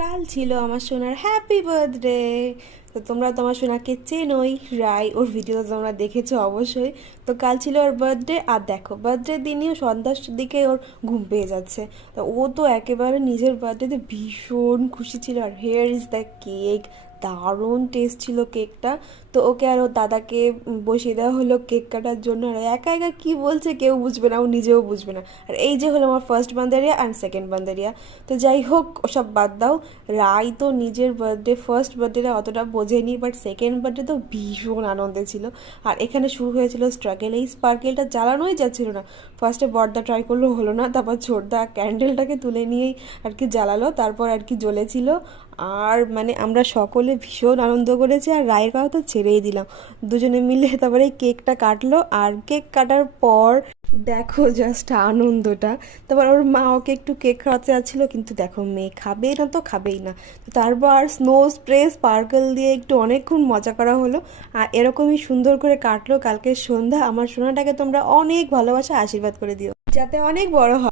কাল ছিল আমার সোনার হ্যাপি বার্থডে। তো তোমরা তো আমার সোনাকে চেনোই, রাই ওর ভিডিও তোমরা দেখেছো অবশ্যই। তো কাল ছিল ওর বার্থডে, আর দেখো বার্থডে দিনই সন্ধ্যার দিকে ওর ঘুম পেয়ে যাচ্ছে। তো ও তো একেবারে নিজের বার্থডেতে ভীষণ খুশি ছিল। আর হেয়ার ইজ দ্য কেক, দারুণ টেস্ট ছিল কেকটা। তো ওকে আর ওর দাদাকে বসিয়ে দেওয়া হলো কেক কাটার জন্য। আর একা একা কী বলছে কেউ বুঝবে না, ও নিজেও বুঝবে না। আর এই যে হলো আমার ফার্স্ট বান্দারিয়া অ্যান্ড সেকেন্ড বান্দারিয়া। তো যাই হোক, ওসব বাদ দাও। রাই তো নিজের বার্থডে ফার্স্ট বার্থডেটা অতটা বোঝেনি, বাট সেকেন্ড বার্থডে তো ভীষণ আনন্দে ছিল। আর এখানে শুরু হয়েছিল স্ট্রাগল। এই স্পার্কেলটা জ্বালানোই যাচ্ছিল না। ফার্স্টে বড়দা ট্রাই করলো, হলো না। তারপর ছোটদা ক্যান্ডেলটাকে তুলে নিয়েই আর কি জ্বালালো, তারপর আর কি জ্বলেছিল। আর মানে আমরা সকলে ভীষণ আনন্দ করেছি। আর রায়ের কথা তো ছেড়েই দিলাম, দুজনে মিলে তারপরে কেকটা কাটলো। আর কেক কাটার পর দেখো জাস্ট আনন্দটা। তারপর ওর মা ওকে একটু কেক খাওয়াতে যাচ্ছিল, কিন্তু দেখো মেয়ে খাবেই না তো খাবেই না। তো তারপর স্নো স্প্রে স্পার্কেল দিয়ে একটু অনেকক্ষণ মজা করা হলো। আর এরকমই সুন্দর করে কাটলো কালকে সন্ধ্যা। আমার সোনাটাকে তোমরা অনেক ভালোবাসা আশীর্বাদ করে দিও যাতে অনেক বড় হয়।